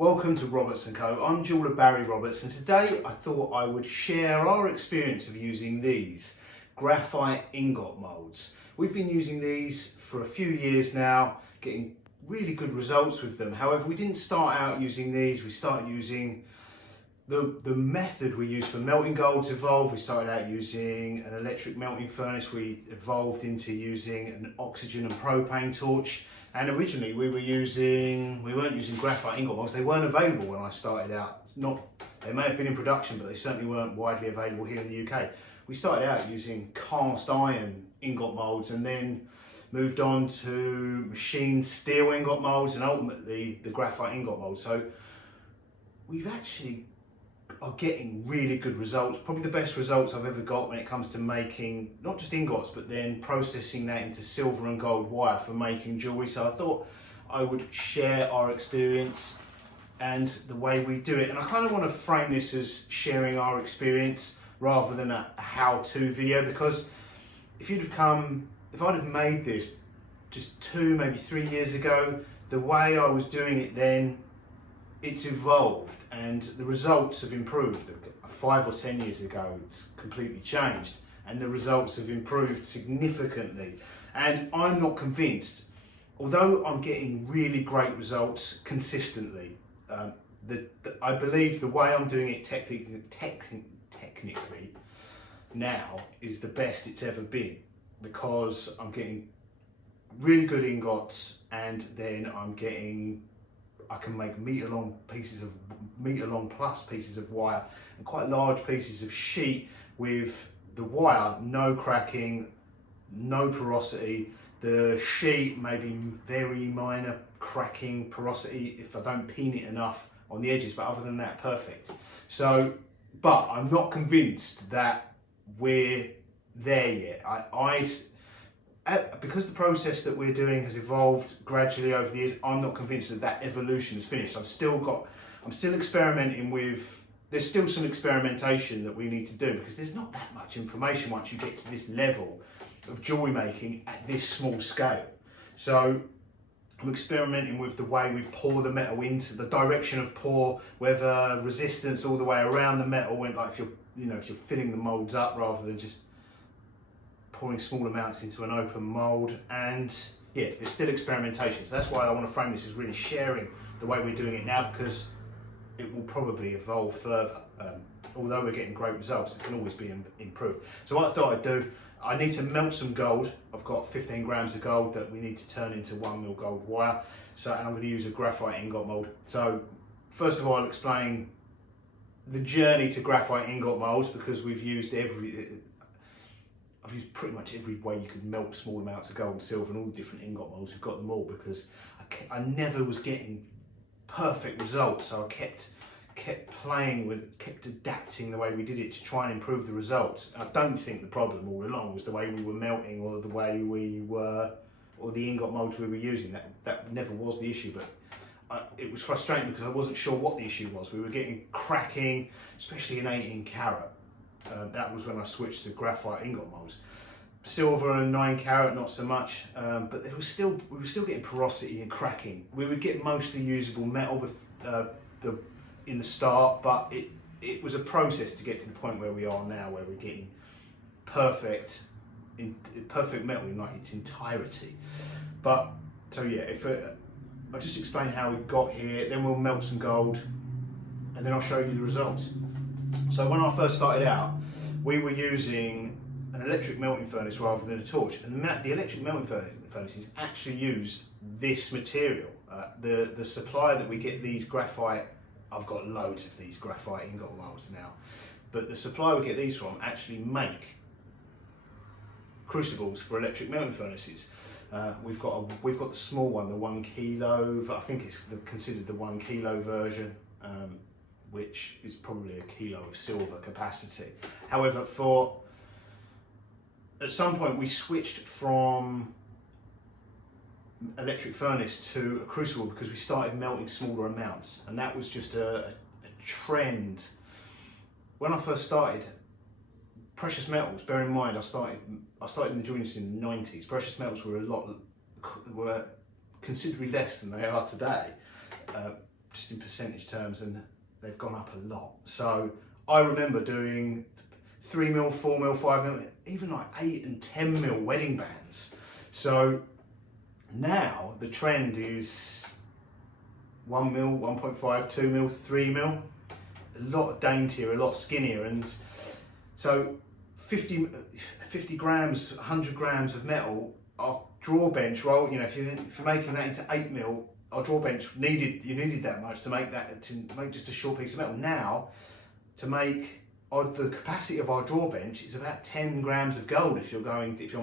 Welcome to Roberts & Co. I'm jeweller Barry Roberts, and today I thought I would share our experience of using these graphite ingot moulds. We've been using these for a few years now, getting really good results with them. However, we didn't start out using these. We started using the method we use for melting golds evolved. We started out using an electric melting furnace. We evolved into using an oxygen and propane torch. And originally we weren't using graphite ingot molds. They weren't available when I started out. They may have been in production, but they certainly weren't widely available here in the UK. We started out using cast iron ingot molds and then moved on to machined steel ingot molds and ultimately the graphite ingot mold. So we've actually are getting really good results, probably the best results I've ever got when it comes to making not just ingots but then processing that into silver and gold wire for making jewellery. So I thought I would share our experience and the way we do it, and I kind of want to frame this as sharing our experience rather than a how-to video, because if I'd have made this just 2, maybe 3 years ago, the way I was doing it then, it's evolved and the results have improved. 5 or 10 years ago, it's completely changed and the results have improved significantly. And I'm not convinced, although I'm getting really great results consistently, I believe the way I'm doing it technically now is the best it's ever been, because I'm getting really good ingots and then I can make metre long plus pieces of wire and quite large pieces of sheet with the wire, no cracking, no porosity. The sheet may be very minor cracking, porosity if I don't peen it enough on the edges, but other than that, perfect. So, but I'm not convinced that we're there yet. Because the process that we're doing has evolved gradually over the years, I'm not convinced that evolution is finished. I'm still experimenting with, there's still some experimentation that we need to do, because there's not that much information once you get to this level of jewellery making at this small scale. So I'm experimenting with the way we pour the metal into the direction of pour, whether resistance all the way around the metal, when like if you're filling the moulds up rather than just pouring small amounts into an open mould. And yeah, there's still experimentation. So that's why I want to frame this as really sharing the way we're doing it now, because it will probably evolve further. Although we're getting great results, it can always be improved. So what I thought I'd do, I need to melt some gold. I've got 15 grams of gold that we need to turn into 1 mil gold wire. So, and I'm going to use a graphite ingot mould. So first of all, I'll explain the journey to graphite ingot molds, because I've used pretty much every way you could melt small amounts of gold and silver and all the different ingot molds. We've got them all, because I never was getting perfect results. So I kept adapting the way we did it to try and improve the results. I don't think the problem all along was the way we were melting or the way or the ingot molds we were using. That never was the issue, but it was frustrating because I wasn't sure what the issue was. We were getting cracking, especially in 18 karat. That was when I switched to graphite ingot molds. Silver and 9 karat, not so much, but we were still getting porosity and cracking. We would get mostly usable metal in the start, but it was a process to get to the point where we are now, where we're getting perfect metal in like its entirety. But so yeah, I'll just explain how we got here, then we'll melt some gold, and then I'll show you the results. So when I first started out, we were using an electric melting furnace rather than a torch, and the electric melting furnaces actually used this material. The supplier that we get these graphite, I've got loads of these graphite ingot molds now, but the supplier we get these from actually make crucibles for electric melting furnaces. We've got the small one, the 1 kilo. I think it's considered the 1 kilo version, which is probably a kilo of silver capacity. However, at some point we switched from electric furnace to a crucible because we started melting smaller amounts, and that was just a trend. When I first started, precious metals, bear in mind I started in the jewelry industry in the 90s. Precious metals were considerably less than they are today. just in percentage terms, and they've gone up a lot. So I remember doing 3mm, 4mm, 5mm, even like 8 and 10mm wedding bands. So now the trend is 1mm, 1.5, 2mm, 3mm, a lot daintier, a lot skinnier, and so 50 grams, 100 grams of metal, our draw bench, well, you know, if you're making that into 8mm, our draw bench you needed that much to make that, to make just a short piece of metal. Now, to make the capacity of our draw bench is about 10 grams of gold if you're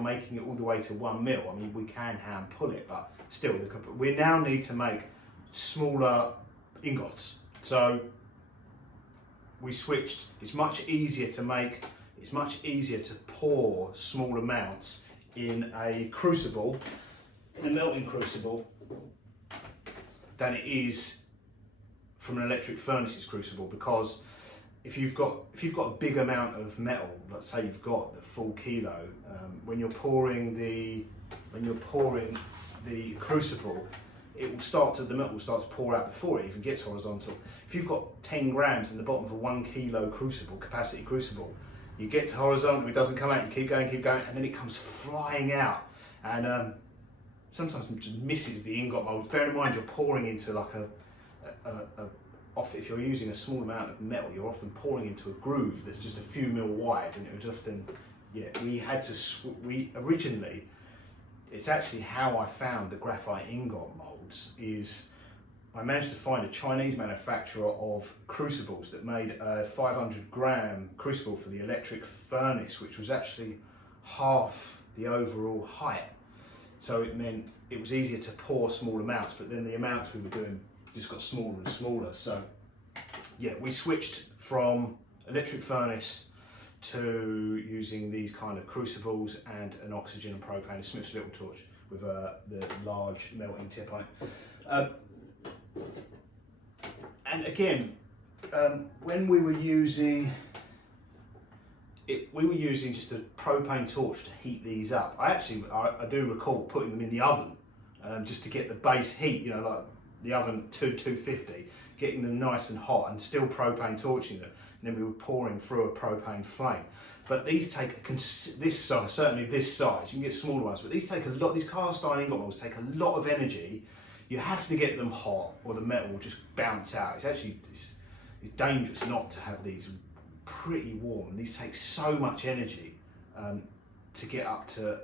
making it all the way to 1mm. I mean, we can hand pull it, but still, we now need to make smaller ingots. So we switched. It's much easier to pour small amounts in a crucible, in a melting crucible, than it is from an electric furnace's crucible, because if you've got a big amount of metal, let's say you've got the full kilo, when you're pouring the crucible, the metal will start to pour out before it even gets horizontal. If you've got 10 grams in the bottom of a 1 kilo crucible, capacity crucible, you get to horizontal, it doesn't come out, you keep going, and then it comes flying out, and sometimes it just misses the ingot mould. Bear in mind, you're pouring into like if you're using a small amount of metal, you're often pouring into a groove that's just a few mil wide, and it was often, originally, it's actually how I found the graphite ingot molds. Is I managed to find a Chinese manufacturer of crucibles that made a 500 gram crucible for the electric furnace, which was actually half the overall height. So it meant it was easier to pour small amounts, but then the amounts we were doing just got smaller and smaller. So yeah, we switched from electric furnace to using these kind of crucibles and an oxygen and propane, a Smith's little torch with the large melting tip on it. And again, when we were using just a propane torch to heat these up. I do recall putting them in the oven just to get the base heat, you know, like the oven 250, getting them nice and hot, and still propane torching them. And then we were pouring through a propane flame. But these take this size, certainly this size. You can get smaller ones, but these take a lot. These cast iron ingot molds take a lot of energy. You have to get them hot, or the metal will just bounce out. It's dangerous not to have these pretty warm. These take so much energy to get up to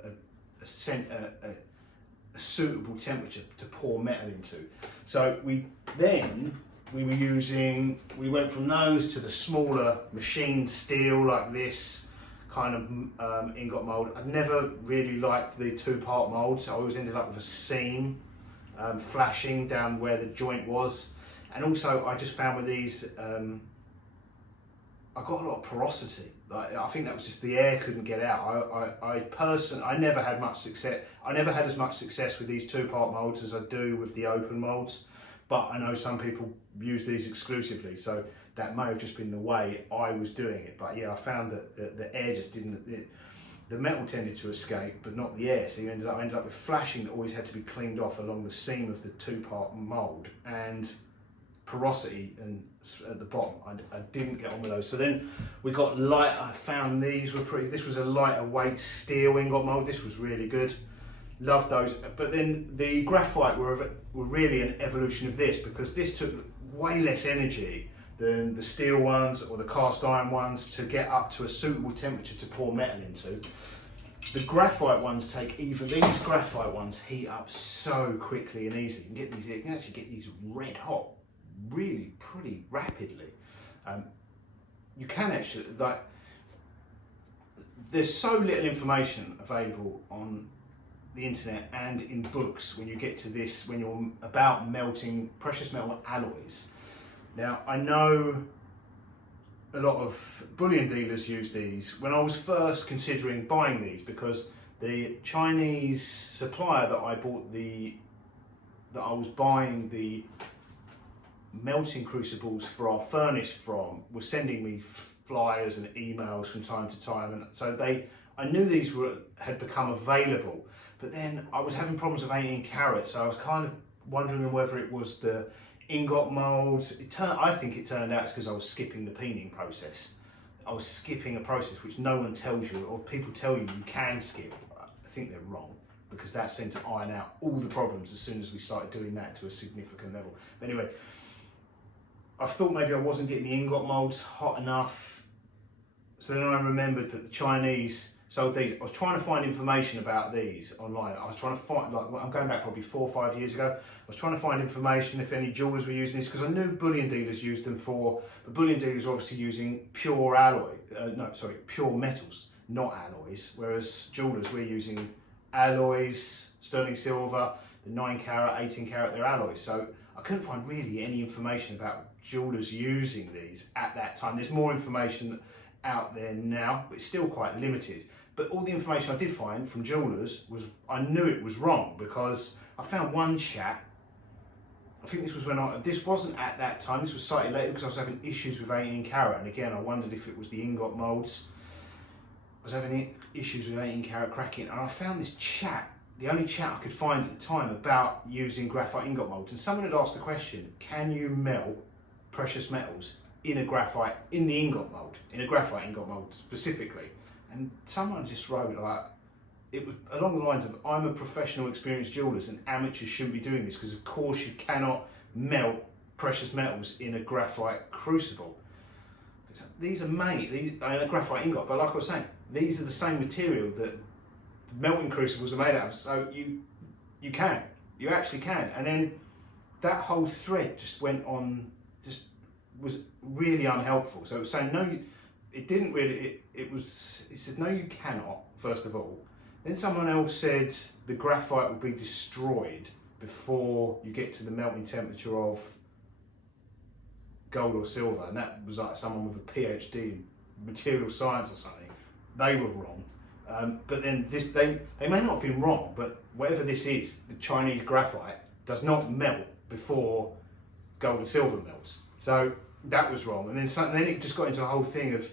a suitable temperature to pour metal into. So we went from those to the smaller machined steel like this kind of ingot mold. I never really liked the 2-part molds. I always ended up with a seam flashing down where the joint was, and also I just found with these I got a lot of porosity. Like, I think that was just the air couldn't get out. I never had much success. I never had as much success with these 2-part molds as I do with the open molds. But I know some people use these exclusively, so that may have just been the way I was doing it. But yeah, I found that the air just didn't. The metal tended to escape, but not the air. So you ended up with flashing that always had to be cleaned off along the seam of the 2-part mold, and porosity and at the bottom. I didn't get on with those. So then we got light. I found these were pretty. This was a lighter weight steel ingot mold. This was really good. Loved those. But then the graphite were really an evolution of this, because this took way less energy than the steel ones or the cast iron ones to get up to a suitable temperature to pour metal into. The graphite ones these graphite ones heat up so quickly and easily. You can actually get these red hot really pretty rapidly. You can actually, like, there's so little information available on the internet and in books when you get to this, when you're about melting precious metal alloys. Now, I know a lot of bullion dealers use these. When I was first considering buying these, because the Chinese supplier that I was buying the melting crucibles for our furnace from was sending me flyers and emails from time to time, and so I knew these had become available, but then I was having problems with 18 karat, so I was kind of wondering whether it was the ingot molds. I think it turned out it's because I was skipping the peening process. I was skipping a process which no one tells you, or people tell you can skip. I think they're wrong, because that seemed to iron out all the problems as soon as we started doing that to a significant level. But anyway, I thought maybe I wasn't getting the ingot molds hot enough. So then I remembered that the Chinese sold these. I was trying to find information about these online. I was trying to find, like, I'm going back probably 4 or 5 years ago. I was trying to find information if any jewellers were using this, because I knew bullion dealers used them for, but bullion dealers are obviously using pure pure metals, not alloys. Whereas jewellers, we're using alloys, sterling silver, the 9 carat, 18 carat, they're alloys. So I couldn't find really any information about jewellers using these at that time. There's more information out there now, but it's still quite limited. But all the information I did find from jewellers was, I knew it was wrong, because I found one chat. I think this was when this wasn't at that time, this was slightly later, because I was having issues with 18 carat, and again I wondered if it was the ingot moulds. I was having issues with 18 carat cracking, and I found this chat, the only chat I could find at the time, about using graphite ingot moulds, and someone had asked the question, can you melt precious metals in a graphite, in the ingot mould, in a graphite ingot mould specifically? And someone just wrote, like, it was along the lines of, I'm a professional experienced jeweller and amateurs shouldn't be doing this, because of course you cannot melt precious metals in a graphite crucible. These are made, in a graphite ingot, but like I was saying, these are the same material that the melting crucibles are made out of, so you actually can. And then that whole thread just went on, just was really unhelpful. So it was saying, no, it didn't really, it said, no, you cannot, first of all. Then someone else said the graphite will be destroyed before you get to the melting temperature of gold or silver. And that was like someone with a PhD in material science or something. They were wrong. But then they may not have been wrong, but whatever this is, the Chinese graphite does not melt before gold and silver melts. So that was wrong. And then it just got into a whole thing of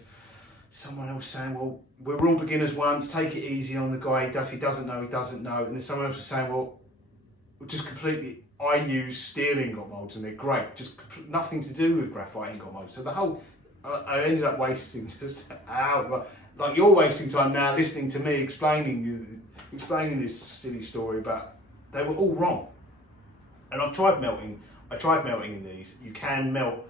someone else saying, well, we're all beginners once, take it easy on the guy, if he doesn't know, he doesn't know. And then someone else was saying, well, just completely, I use steel ingot moulds and they're great, just nothing to do with graphite ingot moulds. So the whole, I ended up wasting just an hour, like you're wasting time now listening to me explaining this silly story, but they were all wrong. And I tried melting in these. You can melt.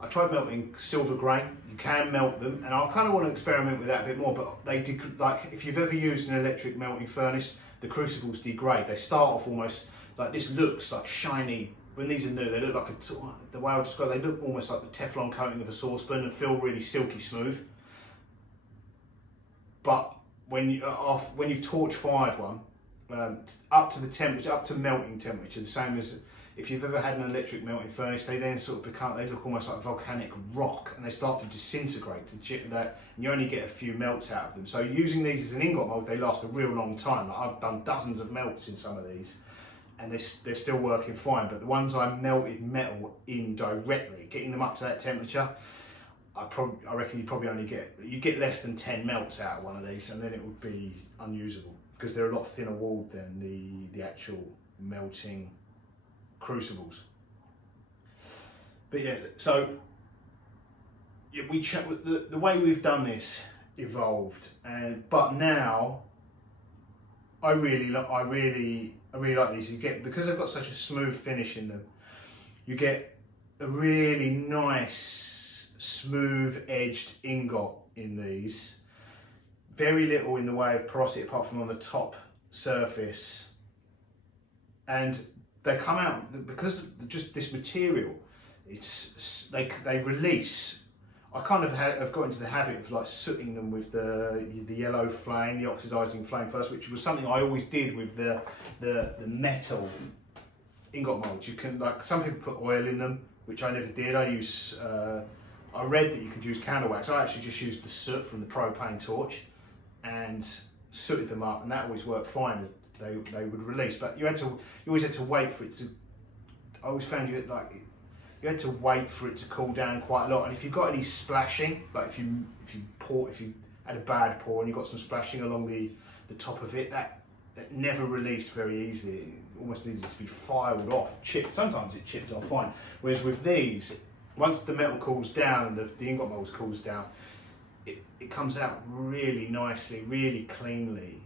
I tried melting silver grain, you can melt them, and I kind of want to experiment with that a bit more, but like if you've ever used an electric melting furnace, the crucibles degrade. They start off almost like, this looks like shiny, when these are new, they look like the way I would describe, they look almost like the Teflon coating of a saucepan and feel really silky smooth. But when you've torch fired one, up to the temperature, up to melting temperature, the same as if you've ever had an electric melting furnace, they then sort of they look almost like volcanic rock, and they start to disintegrate, and you only get a few melts out of them. So using these as an ingot mold, they last a real long time. Like, I've done dozens of melts in some of these, and they're still working fine. But the ones I melted metal in directly, getting them up to that temperature, I reckon you get less than 10 melts out of one of these, and then it would be unusable, because they're a lot thinner walled than the actual melting crucibles. But yeah, so yeah, the way we've done this evolved, but now I really like these. You get, because they've got such a smooth finish in them, you get a really nice smooth edged ingot in these. Very little in the way of porosity apart from on the top surface, and they come out, because of just this material, they release. I kind of have got into the habit of like sooting them with the yellow flame, the oxidizing flame first, which was something I always did with the metal ingot molds. You can, like, some people put oil in them, which I never did. I read that you could use candle wax. I actually just used the soot from the propane torch and sooted them up, and that always worked fine. They would release, but you always had to wait for it to. I always found you had to wait for it to cool down quite a lot. And if you've got any splashing, like if you had a bad pour and you got some splashing along the top of it, that never released very easily. almost needed to be filed off, chipped. Sometimes it chipped off fine. Whereas with these, once the metal cools down and the ingot mould cools down, it comes out really nicely, really cleanly,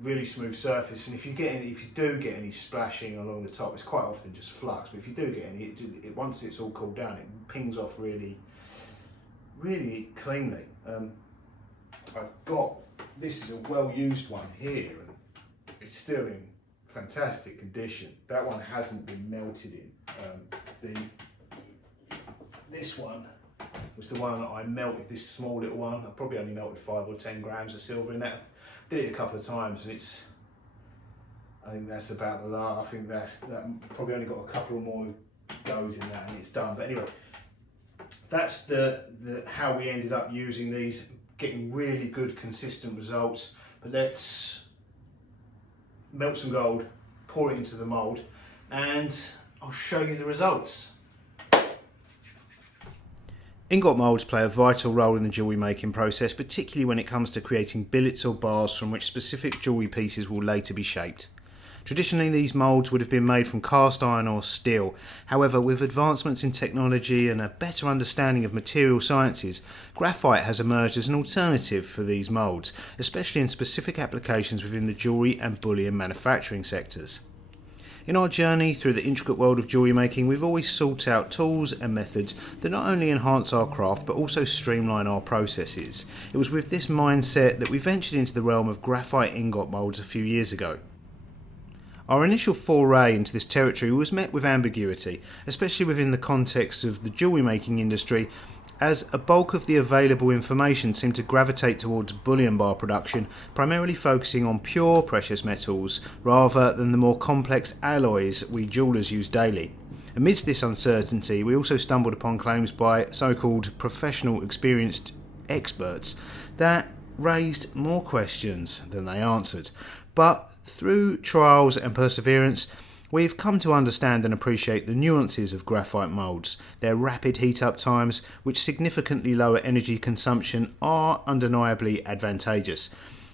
really smooth surface. And if you do get any splashing along the top, it's quite often just flux. But if you do get any, once it's all cooled down, it pings off really, really cleanly. This is a well-used one here, and it's still in fantastic condition. That one hasn't been melted in. This one was the one that I melted, this small little one. I probably only melted 5 or 10 grams of silver in that. I did it a couple of times, and I think that's about the last. I think that probably only got a couple more goes in that, and it's done. But anyway, that's the how we ended up using these, getting really good consistent results. But let's melt some gold, pour it into the mould, and I'll show you the results. Ingot moulds play a vital role in the jewellery making process, particularly when it comes to creating billets or bars from which specific jewellery pieces will later be shaped. Traditionally, these moulds would have been made from cast iron or steel. However, with advancements in technology and a better understanding of material sciences, graphite has emerged as an alternative for these moulds, especially in specific applications within the jewellery and bullion manufacturing sectors. In our journey through the intricate world of jewellery making, we've always sought out tools and methods that not only enhance our craft but also streamline our processes. It was with this mindset that we ventured into the realm of graphite ingot moulds a few years ago. Our initial foray into this territory was met with ambiguity, especially within the context of the jewellery making industry, as a bulk of the available information seemed to gravitate towards bullion bar production, primarily focusing on pure precious metals rather than the more complex alloys we jewellers use daily. Amidst this uncertainty, we also stumbled upon claims by so-called professional experienced experts that raised more questions than they answered. But through trials and perseverance, we've come to understand and appreciate the nuances of graphite moulds. Their rapid heat-up times, which significantly lower energy consumption, are undeniably advantageous.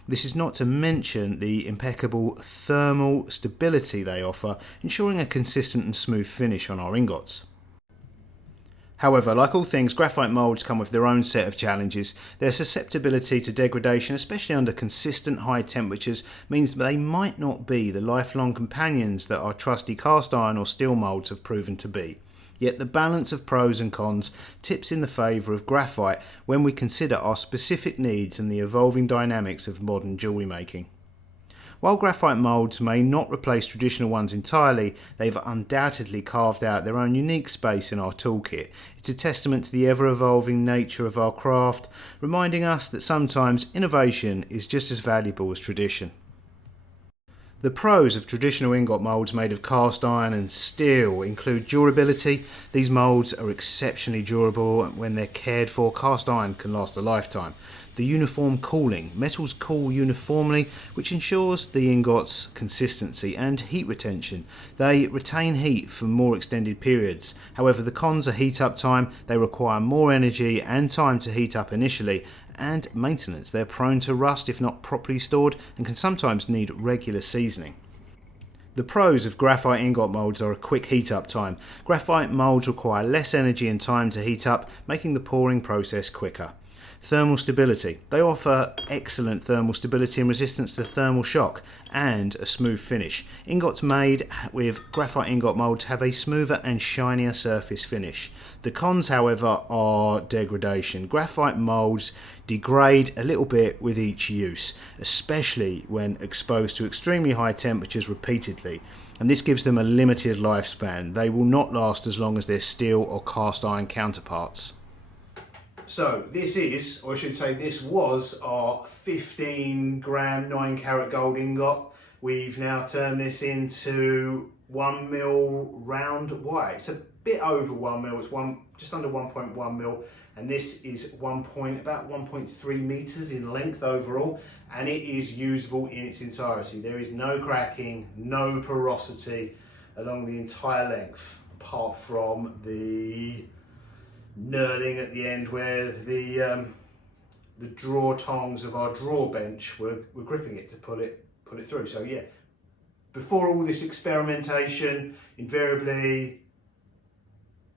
This is not to mention the impeccable thermal stability they offer, ensuring a consistent and smooth finish on our ingots. However, like all things, graphite moulds come with their own set of challenges. Their susceptibility to degradation, especially under consistent high temperatures, means they might not be the lifelong companions that our trusty cast iron or steel moulds have proven to be. Yet the balance of pros and cons tips in the favour of graphite when we consider our specific needs and the evolving dynamics of modern jewellery making. While graphite moulds may not replace traditional ones entirely, they've undoubtedly carved out their own unique space in our toolkit. It's a testament to the ever-evolving nature of our craft, reminding us that sometimes innovation is just as valuable as tradition. The pros of traditional ingot moulds made of cast iron and steel include durability. These moulds are exceptionally durable, and when they're cared for, cast iron can last a lifetime. The uniform cooling. Metals cool uniformly, which ensures the ingot's consistency and heat retention. They retain heat for more extended periods. However, the cons are heat up time. They require more energy and time to heat up initially, and maintenance. They're prone to rust if not properly stored and can sometimes need regular seasoning. The pros of graphite ingot moulds are a quick heat up time. Graphite moulds require less energy and time to heat up, making the pouring process quicker. Thermal stability. They offer excellent thermal stability and resistance to thermal shock and a smooth finish. Ingots made with graphite ingot moulds have a smoother and shinier surface finish. The cons, however, are degradation. Graphite moulds degrade a little bit with each use, especially when exposed to extremely high temperatures repeatedly, and this gives them a limited lifespan. They will not last as long as their steel or cast iron counterparts. So this is, or I should say this was, our 15 gram 9 carat gold ingot. We've now turned this into 1 mil round wire. It's a bit over 1 mil, it's just under 1.1 mil, and this is about 1.3 meters in length overall, and it is usable in its entirety. There is no cracking, no porosity along the entire length, apart from the knurling at the end where the draw tongs of our draw bench were gripping it to pull it through. So yeah, before all this experimentation, invariably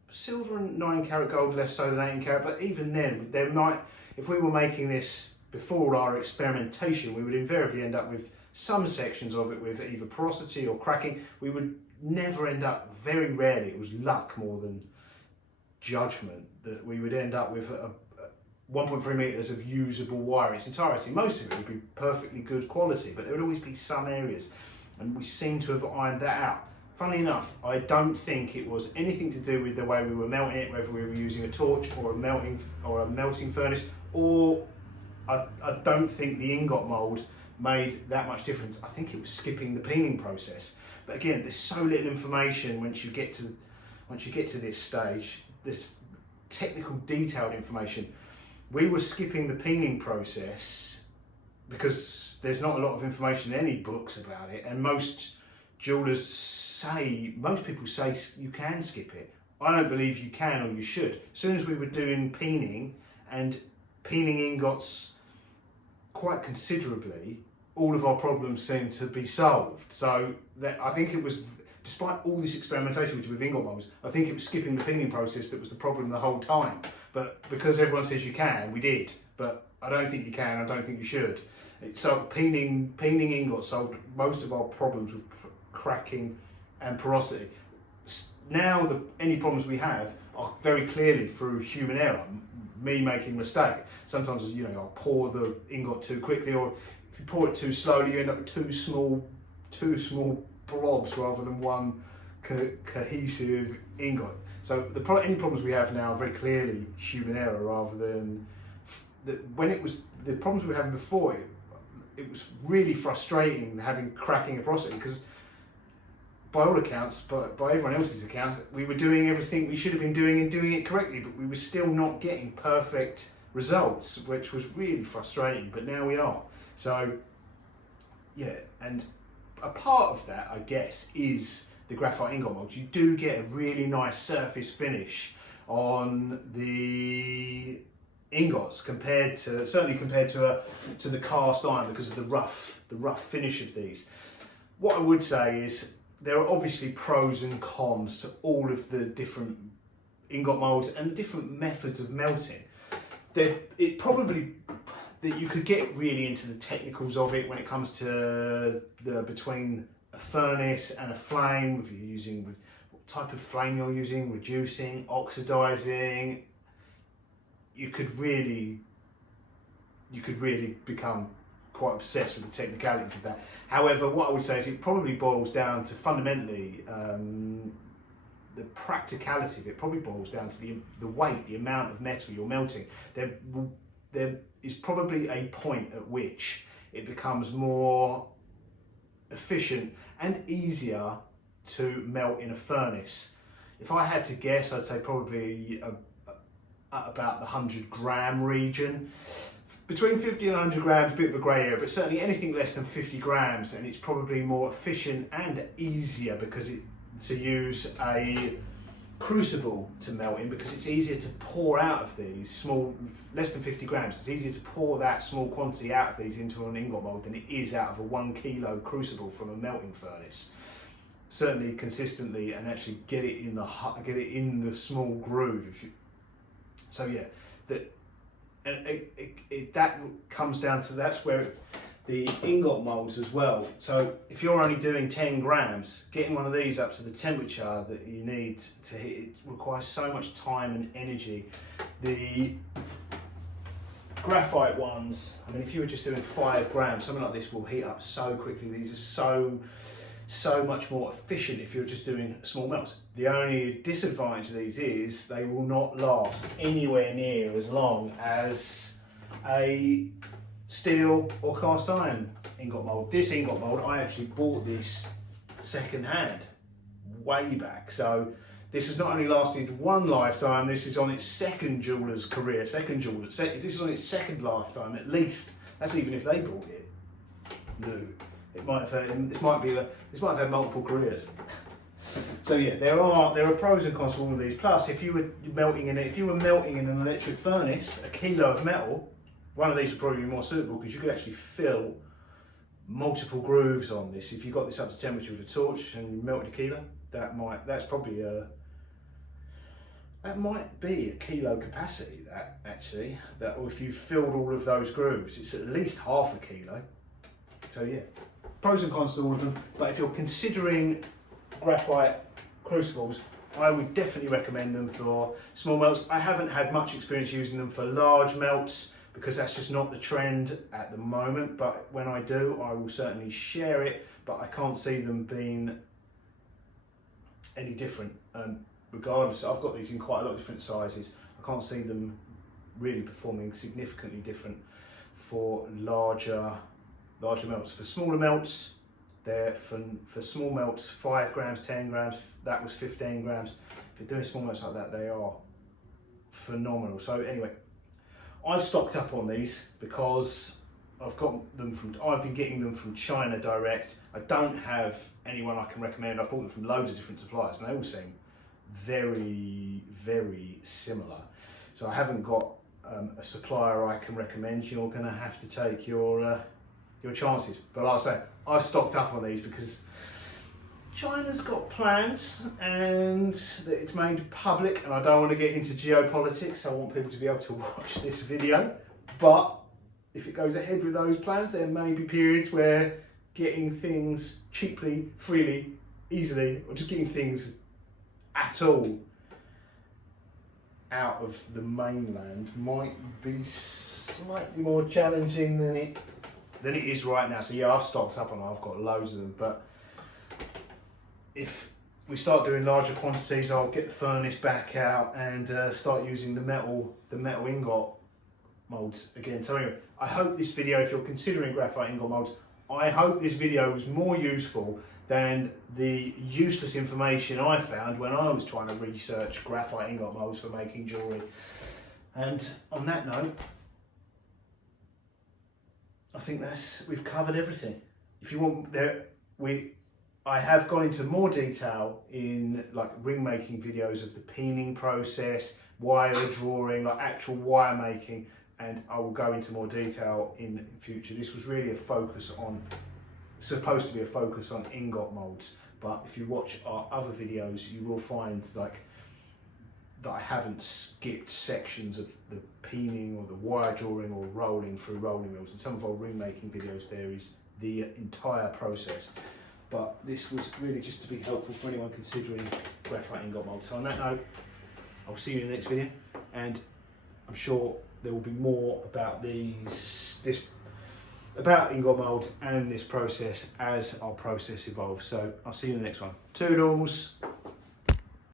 silver and 9 karat gold less so than 18 karat, but even then, there might, if we were making this before our experimentation, we would invariably end up with some sections of it with either porosity or cracking. We would never end up, very rarely, it was luck more than judgment, that we would end up with a 1.3 metres of usable wire in its entirety. Most of it would be perfectly good quality, but there would always be some areas, and we seem to have ironed that out. Funnily enough, I don't think it was anything to do with the way we were melting it, whether we were using a torch or a melting furnace, or I don't think the ingot mould made that much difference. I think it was skipping the peening process. But again, there's so little information once you get to this stage, this technical detailed information. We were skipping the peening process because there's not a lot of information in any books about it, and most people say you can skip it. I don't believe you can or you should. As soon as we were doing peening and peening ingots quite considerably, all of our problems seemed to be solved. So I think it was, despite all this experimentation we did with ingot moulds, I think it was skipping the peening process that was the problem the whole time. But because everyone says you can, we did. But I don't think you can, I don't think you should. So peening ingots solved most of our problems with cracking and porosity. Now any problems we have are very clearly through human error, me making a mistake. Sometimes, I'll pour the ingot too quickly, or if you pour it too slowly, you end up with two small blobs rather than one cohesive ingot. So any problems we have now are very clearly human error, rather than when it was the problems we were having before. It was really frustrating having cracking and porosity, because by all accounts, by everyone else's accounts, we were doing everything we should have been doing and doing it correctly, but we were still not getting perfect results, which was really frustrating. But now we are. So yeah, and a part of that, I guess, is the graphite ingot molds. You do get a really nice surface finish on the ingots certainly compared to the cast iron, because of the rough finish of these. What I would say is there are obviously pros and cons to all of the different ingot molds and the different methods of melting. It probably that you could get really into the technicals of it when it comes to between a furnace and a flame, if you're using what type of flame you're using, reducing, oxidizing. You could really become quite obsessed with the technicalities of that. However, what I would say is it probably boils down to fundamentally the practicality of it. Probably boils down to the weight, the amount of metal you're melting. There is probably a point at which it becomes more efficient and easier to melt in a furnace. If I had to guess, I'd say probably at about the 100 gram region. Between 50 and 100 grams, a bit of a grey area, but certainly anything less than 50 grams, and it's probably more efficient and easier to use a crucible to melt in, because it's easier to pour out of these small, less than 50 grams. It's easier to pour that small quantity out of these into an ingot mould than it is out of a 1 kilo crucible from a melting furnace. Certainly consistently, and actually get it in the small groove. So yeah, that comes down to, that's where the ingot moulds as well. So if you're only doing 10 grams, getting one of these up to the temperature that you need to hit, it requires so much time and energy. The graphite ones, I mean, if you were just doing 5 grams, something like this will heat up so quickly. These are so much more efficient if you're just doing small melts. The only disadvantage of these is they will not last anywhere near as long as a steel or cast iron ingot mould. This ingot mould, I actually bought this second hand way back. So this has not only lasted one lifetime, this is on its second jeweler's career, this is on its second lifetime at least. That's even if they bought it new. It might have had multiple careers. So yeah, there are pros and cons to all of these. Plus, if you were melting in an electric furnace, a kilo of metal, one of these would probably be more suitable, because you could actually fill multiple grooves on this. If you got this up to temperature with a torch and you melted a kilo, that might be a kilo capacity, that actually, that, or if you filled all of those grooves, it's at least half a kilo. So yeah, pros and cons to all of them, but if you're considering graphite crucibles, I would definitely recommend them for small melts. I haven't had much experience using them for large melts because that's just not the trend at the moment, but when I do, I will certainly share it, but I can't see them being any different. Regardless, I've got these in quite a lot of different sizes. I can't see them really performing significantly different for larger melts. For smaller melts, they're for small melts, 5 grams, 10 grams, that was 15 grams. If you're doing small melts like that, they are phenomenal. So anyway, I've stocked up on these because I've been getting them from China direct. I don't have anyone I can recommend. I've bought them from loads of different suppliers and they all seem very, very similar. So I haven't got a supplier I can recommend. You're gonna have to take your chances. But like I say, I've stocked up on these because China's got plans and it's made public, and I don't want to get into geopolitics. I want people to be able to watch this video. But if it goes ahead with those plans, there may be periods where getting things cheaply, freely, easily, or just getting things at all out of the mainland might be slightly more challenging than it is right now. So yeah, I've stocked up on them. I've got loads of them, but if we start doing larger quantities, I'll get the furnace back out and start using the metal ingot molds again. So anyway, I hope this video, if you're considering graphite ingot molds, I hope this video was more useful than the useless information I found when I was trying to research graphite ingot molds for making jewellery. And on that note, I think we've covered everything. If you want, I have gone into more detail in like ring making videos of the peening process, wire drawing, like actual wire making, and I will go into more detail in future. This was really supposed to be a focus on ingot molds, but if you watch our other videos, you will find like that I haven't skipped sections of the peening or the wire drawing or rolling through rolling mills. In some of our ring making videos, there is the entire process. But this was really just to be helpful for anyone considering graphite ingot mold. So on that note, I'll see you in the next video, and I'm sure there will be more about about ingot molds and this process as our process evolves. So I'll see you in the next one. Toodles!